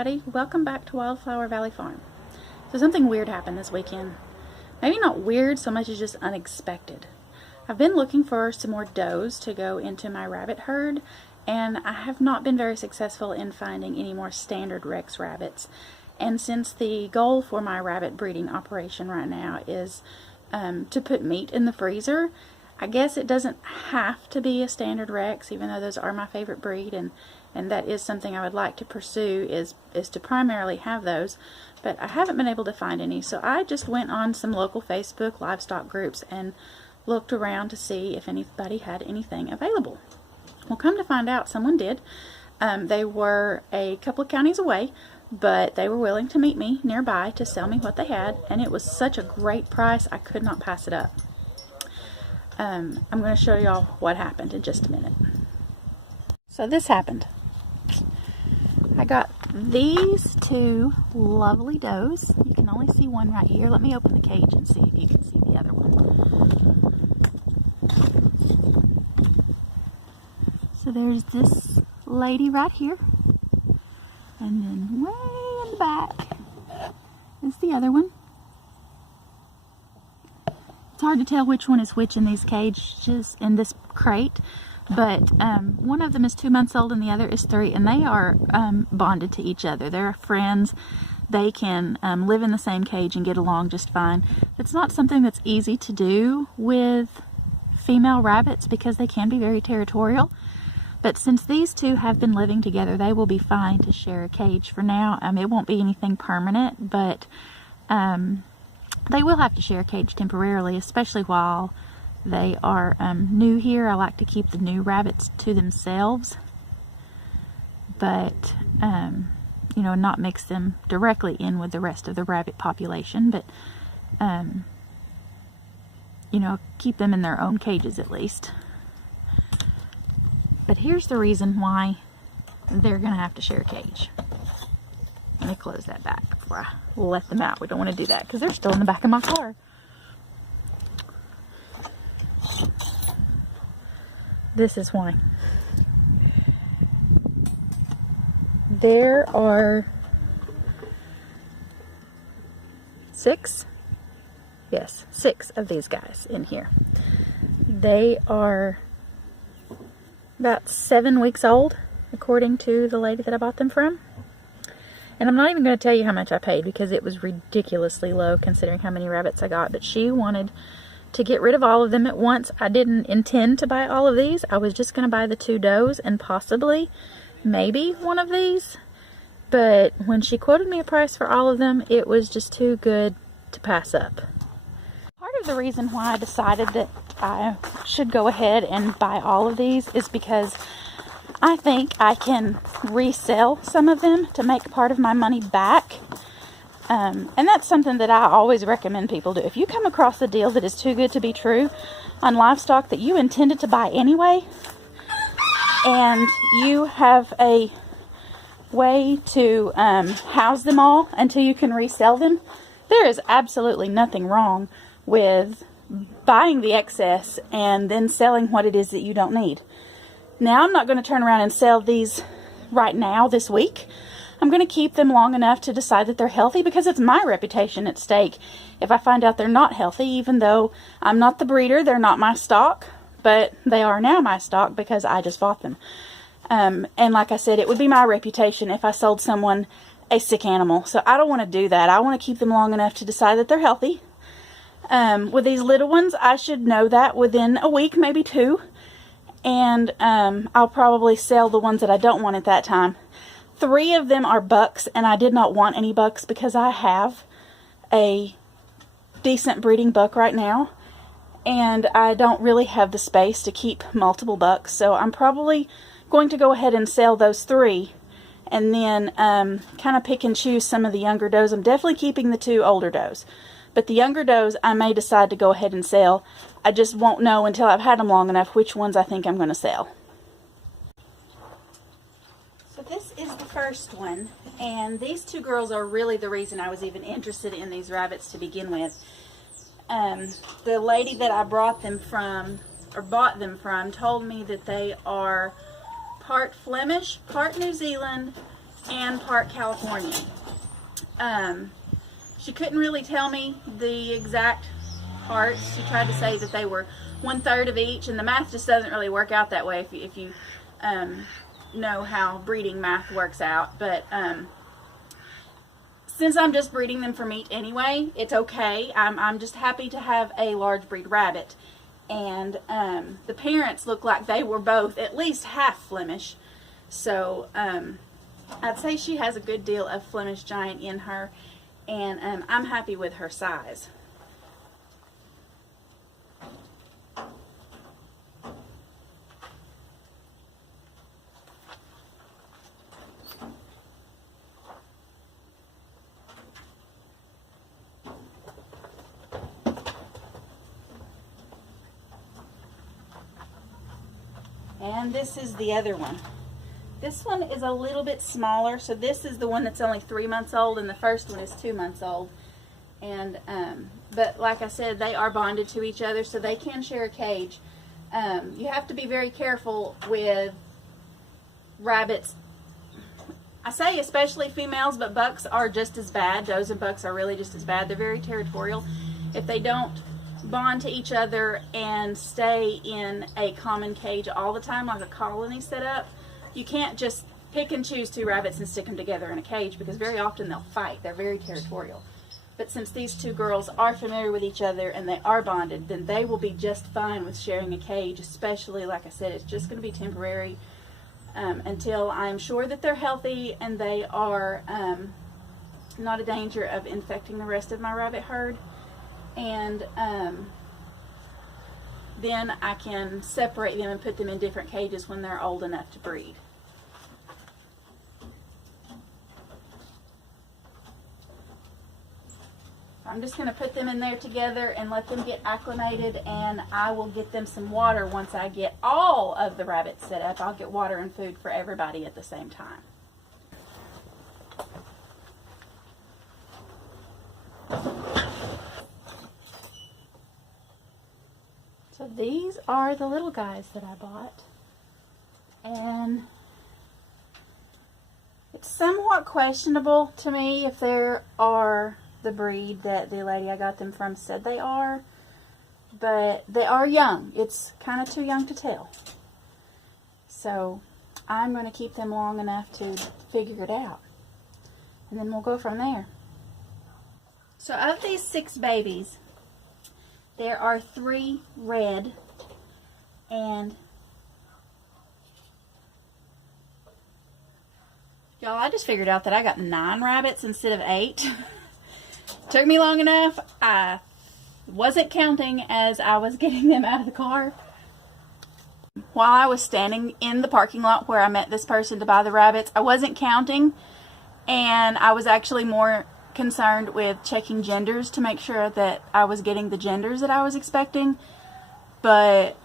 everybody, welcome back to Wildflower Valley Farm. So something weird happened this weekend. Maybe not weird so much as just unexpected. I've been looking for some more does to go into my rabbit herd, and I have not been very successful in finding any more standard Rex rabbits. And since the goal for my rabbit breeding operation right now is to put meat in the freezer, I guess it doesn't have to be a standard Rex, even though those are my favorite breed, and that is something I would like to pursue, is to primarily have those, but I haven't been able to find any. So I just went on some local Facebook livestock groups and looked around to see if anybody had anything available. Well, come to find out, someone did. They were a couple of counties away, but they were willing to meet me nearby to sell me what they had, and it was such a great price I could not pass it up. I'm going to show y'all what happened in just a minute. So this happened. I got these two lovely does. You can only see one right here. Let me open the cage and see if you can see the other one. So there's this lady right here, and then way in the back is the other one. It's hard to tell which one is which in these cages, in this crate, but one of them is 2 months old and the other is 3, and they are bonded to each other. They're friends. They can live in the same cage and get along just fine. It's not something that's easy to do with female rabbits because they can be very territorial, but since these two have been living together, they will be fine to share a cage for now. It won't be anything permanent, but they will have to share a cage temporarily, especially while they are new here. I like to keep the new rabbits to themselves, but you know, not mix them directly in with the rest of the rabbit population, but you know, keep them in their own cages at least. But here's the reason why they're gonna have to share a cage. Let me close that back before I let them out. We don't want to do that because they're still in the back of my car. This is why. There are 6 of these guys in here. They are about 7 weeks old, according to the lady that I bought them from. And I'm not even going to tell you how much I paid because it was ridiculously low considering how many rabbits I got. But she wanted to get rid of all of them at once. I didn't intend to buy all of these. I was just going to buy the 2 does and possibly, maybe one of these. But when she quoted me a price for all of them, it was just too good to pass up. Part of the reason why I decided that I should go ahead and buy all of these is because I think I can resell some of them to make part of my money back. And that's something that I always recommend people do. If you come across a deal that is too good to be true on livestock that you intended to buy anyway, and you have a way to house them all until you can resell them, there is absolutely nothing wrong with buying the excess and then selling what it is that you don't need. Now, I'm not going to turn around and sell these right now this week. I'm going to keep them long enough to decide that they're healthy because it's my reputation at stake if I find out they're not healthy, even though I'm not the breeder, they're not my stock, but they are now my stock because I just bought them. And like I said, it would be my reputation if I sold someone a sick animal. So I don't want to do that. I want to keep them long enough to decide that they're healthy. With these little ones, I should know that within a week, maybe 2. And I'll probably sell the ones that I don't want at that time. 3 of them are bucks, and I did not want any bucks because I have a decent breeding buck right now, and I don't really have the space to keep multiple bucks, so I'm probably going to go ahead and sell those 3 and then kind of pick and choose some of the younger does. I'm definitely keeping the 2 older does, but the younger does I may decide to go ahead and sell. I just won't know until I've had them long enough which ones I think I'm going to sell. So this is the first one, and these 2 girls are really the reason I was even interested in these rabbits to begin with. The lady that I bought them from told me that they are part Flemish, part New Zealand, Ann Park, California. She couldn't really tell me the exact parts. She tried to say that they were 1/3 of each, and the math just doesn't really work out that way if you know how breeding math works out. But since I'm just breeding them for meat anyway, it's okay. I'm just happy to have a large breed rabbit. And the parents look like they were both at least half Flemish. So I'd say she has a good deal of Flemish Giant in her, and I'm happy with her size. And this is the other one. This one is a little bit smaller, so this is the one that's only 3 months old, and the first one is 2 months old. And but like I said, they are bonded to each other, so they can share a cage. You have to be very careful with rabbits. I say especially females, but bucks are just as bad. Does and bucks are really just as bad. They're very territorial. If they don't bond to each other and stay in a common cage all the time, like a colony setup, you can't just pick and choose 2 rabbits and stick them together in a cage, because very often they'll fight. They're very territorial. But since these 2 girls are familiar with each other and they are bonded, then they will be just fine with sharing a cage, especially, like I said, it's just going to be temporary until I'm sure that they're healthy and they are not a danger of infecting the rest of my rabbit herd. And then I can separate them and put them in different cages when they're old enough to breed. I'm just going to put them in there together and let them get acclimated, and I will get them some water once I get all of the rabbits set up. I'll get water and food for everybody at the same time. So these are the little guys that I bought, and it's somewhat questionable to me if there are the breed that the lady I got them from said they are, but they are young. It's kind of too young to tell. So I'm going to keep them long enough to figure it out, and then we'll go from there. So of these 6 babies, there are 3 red, and y'all, I just figured out that I got 9 rabbits instead of 8. Took me long enough. I wasn't counting as I was getting them out of the car. While I was standing in the parking lot where I met this person to buy the rabbits, I wasn't counting, and I was actually more concerned with checking genders to make sure that I was getting the genders that I was expecting, but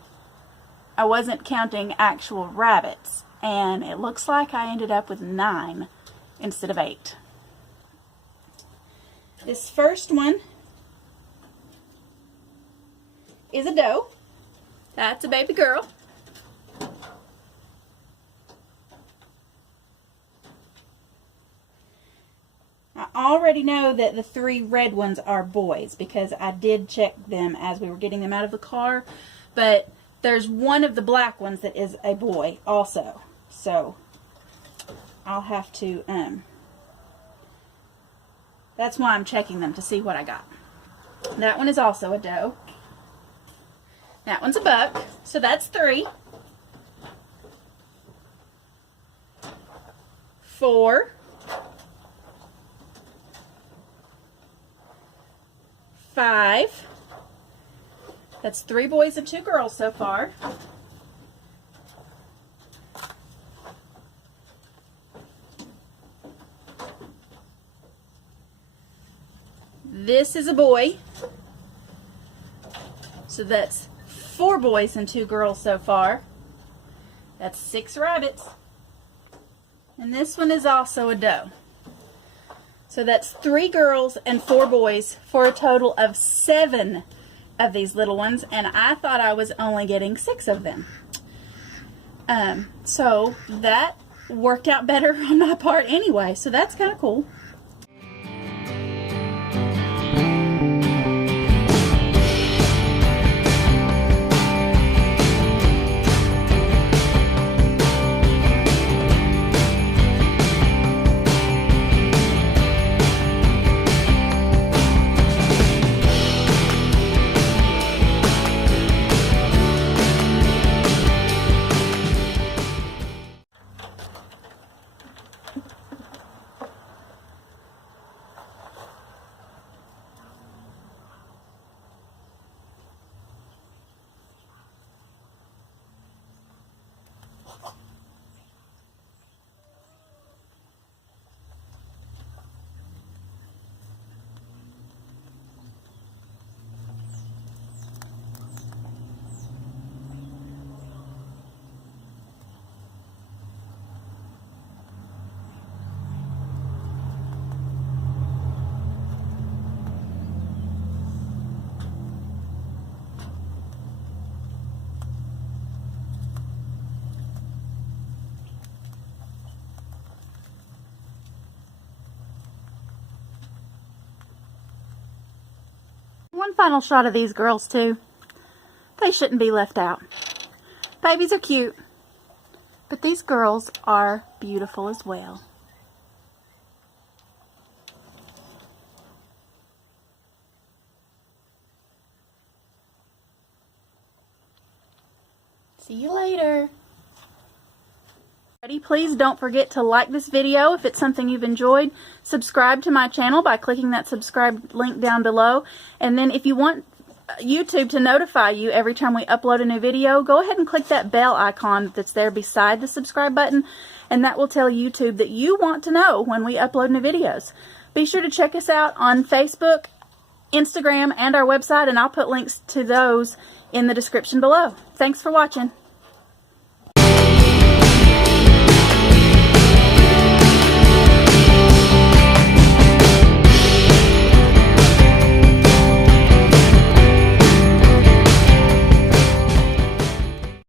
I wasn't counting actual rabbits, and it looks like I ended up with 9 instead of 8. This first one is a doe. That's a baby girl. I already know that the 3 red ones are boys because I did check them as we were getting them out of the car, but there's one of the black ones that is a boy also. So I'll have to, that's why I'm checking them to see what I got. That one is also a doe. That one's a buck, so that's 3. 4. 5. That's 3 boys and 2 girls so far. This is a boy. So that's 4 boys and 2 girls so far. That's 6 rabbits. And this one is also a doe. So that's 3 girls and 4 boys for a total of 7 of these little ones, and I thought I was only getting 6 of them. So that worked out better on my part anyway, so that's kind of cool. One final shot of these girls too. They shouldn't be left out. Babies are cute, but these girls are beautiful as well. See you later. Please don't forget to like this video if it's something you've enjoyed. Subscribe to my channel by clicking that subscribe link down below. And then if you want YouTube to notify you every time we upload a new video, go ahead and click that bell icon that's there beside the subscribe button, and that will tell YouTube that you want to know when we upload new videos. Be sure to check us out on Facebook, Instagram, and our website, and I'll put links to those in the description below. Thanks for watching.